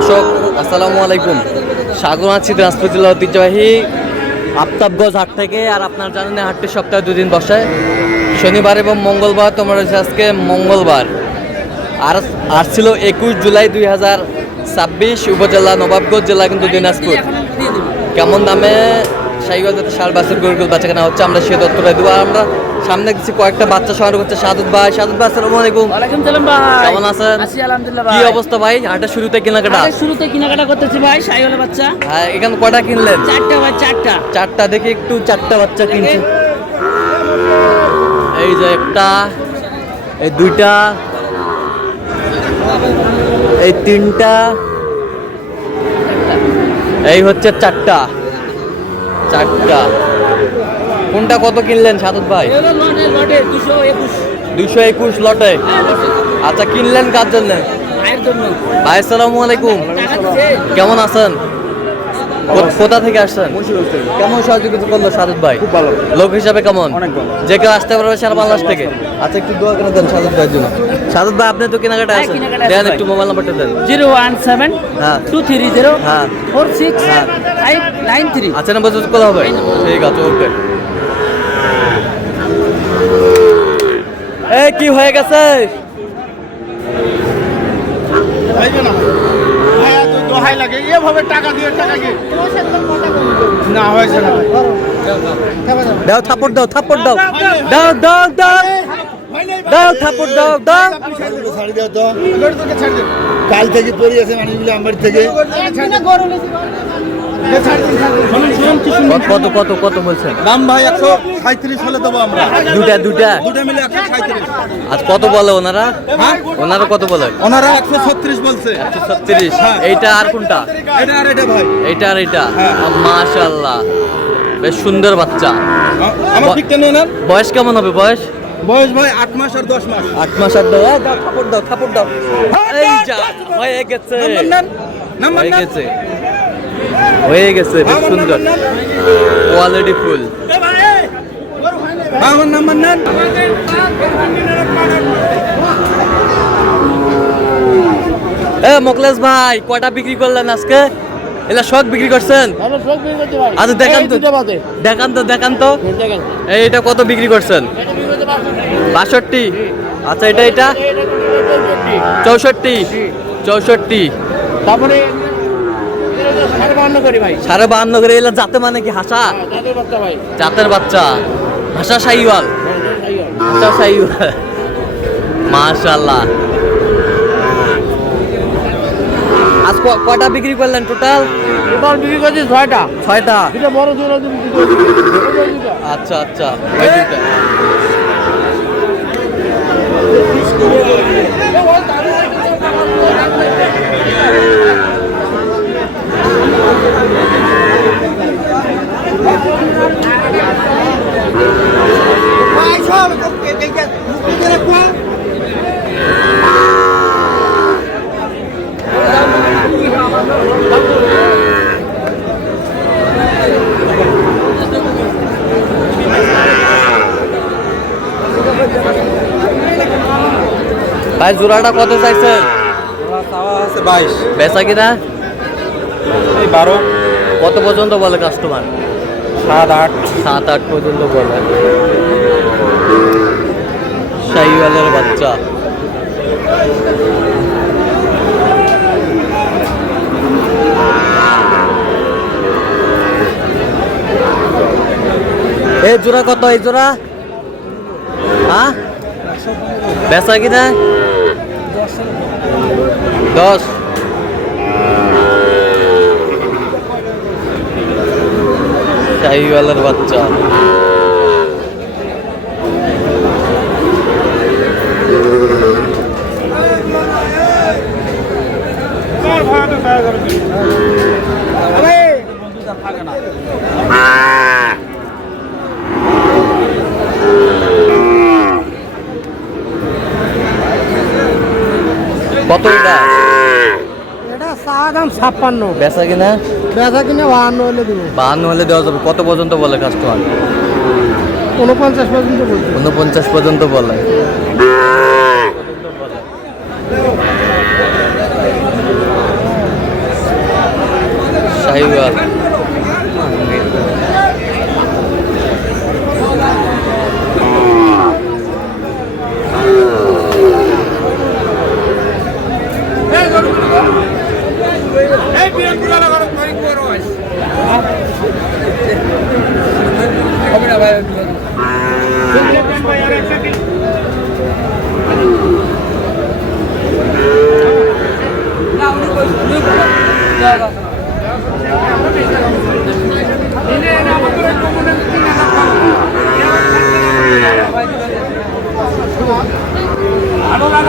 দর্শক আসসালামু আলাইকুম, স্বাগত আছি দিনাজপুর জেলা ঐতিহ্যবাহী আফতাবগঞ্জ হাট থেকে। আর আপনার জানেন হাটটি সপ্তাহে দুদিন বসে, শনিবার এবং মঙ্গলবার। তোমরা রয়েছে আজকে মঙ্গলবার, আর ছিল 21 জুলাই 2026, উপজেলা নবাবগঞ্জ, জেলা কিন্তু দিনাজপুর। কেমন দামে শাহিওয়াল জাতের ষাঁড় বাছুর গরুগুলো বাচ্চা কেনা হচ্ছে, আমরা সে তথ্যটা দেবো। আর আমরা সামনে দেখছি কয়েকটা বাচ্চা সংগ্রহ করছে সাদুত ভাই। সাদুত ভাই আসসালামু আলাইকুম। ওয়ালাইকুম সালাম ভাই, কেমন আছেন? আছি আলহামদুলিল্লাহ ভাই। কি অবস্থা ভাই? হাটের শুরুতে কেনাকাটা? শুরুতে কেনাকাটা করতেছি ভাই, শাহিওয়াল বাচ্চা। হ্যাঁ, এখানে কয়টা কিনলেন? চারটা ভাই, চারটা দেখি একটু। চারটা বাচ্চা কিনছি, এই যে একটা, এই দুইটা, এই তিনটা, এই হচ্ছে চারটা। কোনটা কত কিনলেন সাদত ভাই? লটে 221। 221 লটে। আচ্ছা, কিনলেন কার জন্য? ভাইয়ের জন্য। ভাই আসসালামু আলাইকুম, টাকা দিছে? কেমন আছেন? কোথা থেকে আসছেন? কেমন সহযোগিতা করলো সাদত ভাই? খুব ভালো লোক হিসাবে কেমন? অনেক ভালো। যে কেউ আসতে পারবে সারা বাংলাদেশ থেকে। আচ্ছা, একটু দোয়া করে দেন সাদত ভাইয়ের জন্য। সাদত ভাই, আপনি তো কেনাকাটা হ্যাঁ, আছেন, কেনাকাটা দেন আছে একটু মোবাইল নাম্বারটা দেন। 017 হ্যাঁ 230 হ্যাঁ 46 593। আচ্ছা, নাম্বার চুজ করা হবে। ঠিক আছে, ওকে। এই কি হয়ে গেছে? দোহাই লাগে এভাবে টাকা দিয়ে টাকা কি না হয়েছে না। দাও থাপড় দাও, থাপড় দাও, দাও দাও দাও দাও, থাপড় দাও দাও। ছাড়ি দাও তো, কাল থেকে পড়ে আছে মানুষগুলো আমার থেকে। কত কত কত বলছেন দাম ভাই 137 হলে দেবো আমরা। দুটা দুটা মিলে 137। আজ কত বলে ওনারা? হ্যাঁ, ওনারা কত বলে? ওনারা 136 বলছে। 136। হ্যাঁ। এইটা আর কোনটা? এটা আর এটা ভাই, এইটা আর এইটা। হ্যাঁ। মাশাআল্লাহ, বেশ সুন্দর বাচ্চা। আমার ঠিকটা নিয়ে নেন। বয়স কেমন হবে? বয়স বয়স ভাই 8 মাস আর 10 মাস। 8 মাস আর দাও। দাও থাপড় দাও, থাপড় দাও। এই যা হয়ে গেছে, নাম্বার নেন, নাম্বার হয়ে নেন। গেছে, হয়ে গেছে। বেশ আমার সুন্দর, নাম্বার নেন। Quality full. আমার নাম্বার নেন। এ মোকলেশ ভাই, কয়টা বিক্রি করলেন আজকে? এলা শখ বিক্রি করছেন? আচ্ছা, দেখান তো, দেখান তো। এইটা কত বিক্রি করছেন? 62। আচ্ছা, এটা 64। তারপরে 52 করি ভাই। 52 করে। এলা জাতে মানে কি? হাসা তাদের বাচ্চা ভাই। জাতের বাচ্চা, হাসা শাহিওয়াল, হাসা শাহিওয়াল। মাশাআল্লাহ। আজ কয়টা বিক্রি করলেন টোটাল? টোটাল বিক্রি করছি 6টা। 6টা। দুটো বড় জোড়া বিক্রি করছি। আচ্ছা আচ্ছা, ওই দুইটা। ভাই জোড়াটা কত চাইছেন? 22। বেচা কিনা? এই 12। কত পর্যন্ত বলে কাস্টমার? 7-8। 7-8 পর্যন্ত বলে। শাহিওয়ালের বাচ্চা। এই জোড়া কত? এই জোড়া হ্যাঁ বেচা কিনা? 10। শাহিওয়ালের বাচ্চা। কত এটা? এটা চা দাম 56। বেচা কিনা? বেচা কিনে 52 হলে দেবো। 52 হলে দেওয়া যাবে। কত পর্যন্ত বলে কাস্টমার? 49 পর্যন্ত বলছি। 49 পর্যন্ত বলে। শাহিওয়াল।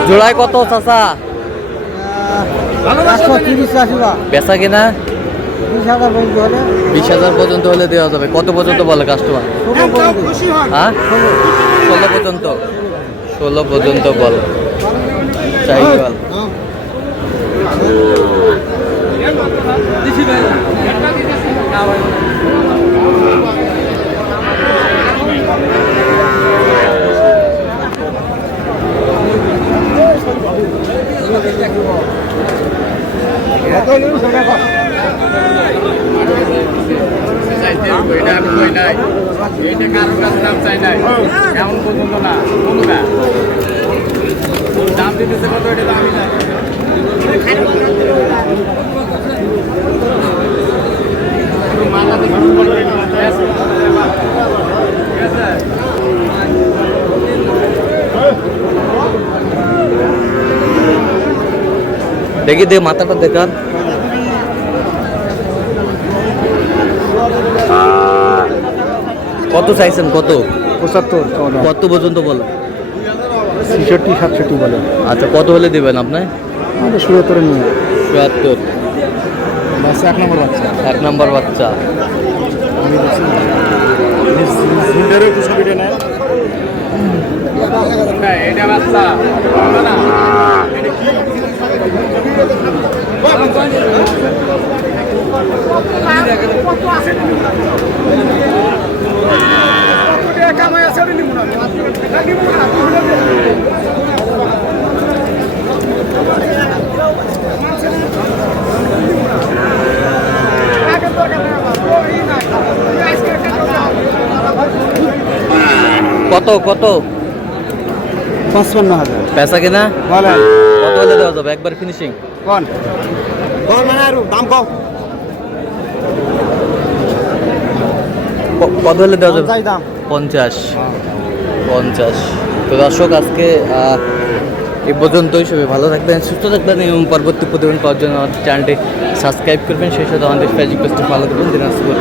জোড়ায় কত চাচা? 130 80 বা বেচা কিনা 20,000 পর্যন্ত হলে 20,000 পর্যন্ত হলে দেওয়া যাবে। কত পর্যন্ত বলে কাস্টমার? 16 পর্যন্ত। হ্যাঁ 16 পর্যন্ত। 16 পর্যন্ত বল শাহিওয়াল। দাম দিতেছে কত এটা দামই না। দেখি দে মাথাটা দেখান। কত চাইছেন? কত 75 কত পর্যন্ত বলে? 66 67 বলে। আচ্ছা কত হলে দেবেন আপনি? আমাদের 77 নিয়ে 77। বাস 1 নম্বর বাচ্চা। 1 নম্বর বাচ্চা। সুন্দর একটু ছবিটা নেয়। এটা বাচ্চা না এটা কি কামাই আছে নিব না কত কত? 55,000 পেশা কিনা বলেন। কত হলে দেওয়া যাবে? একবার ফিনিশিং কোন কোন মানে আর দাম কম কত হলে দেওয়া যাবে? চাই দাম 50। 50। তো দর্শক আজকে এই পর্যন্তই। সবাই ভালো থাকবেন, সুস্থ থাকবেন এবং পরবর্তী প্রতিবেদন পাওয়ার জন্য আমাদের চ্যানেলটি সাবস্ক্রাইব করবেন। সেই সাথে আমাদের ফেসবুক পেজটি ফলো করবেন। দিনাজপুর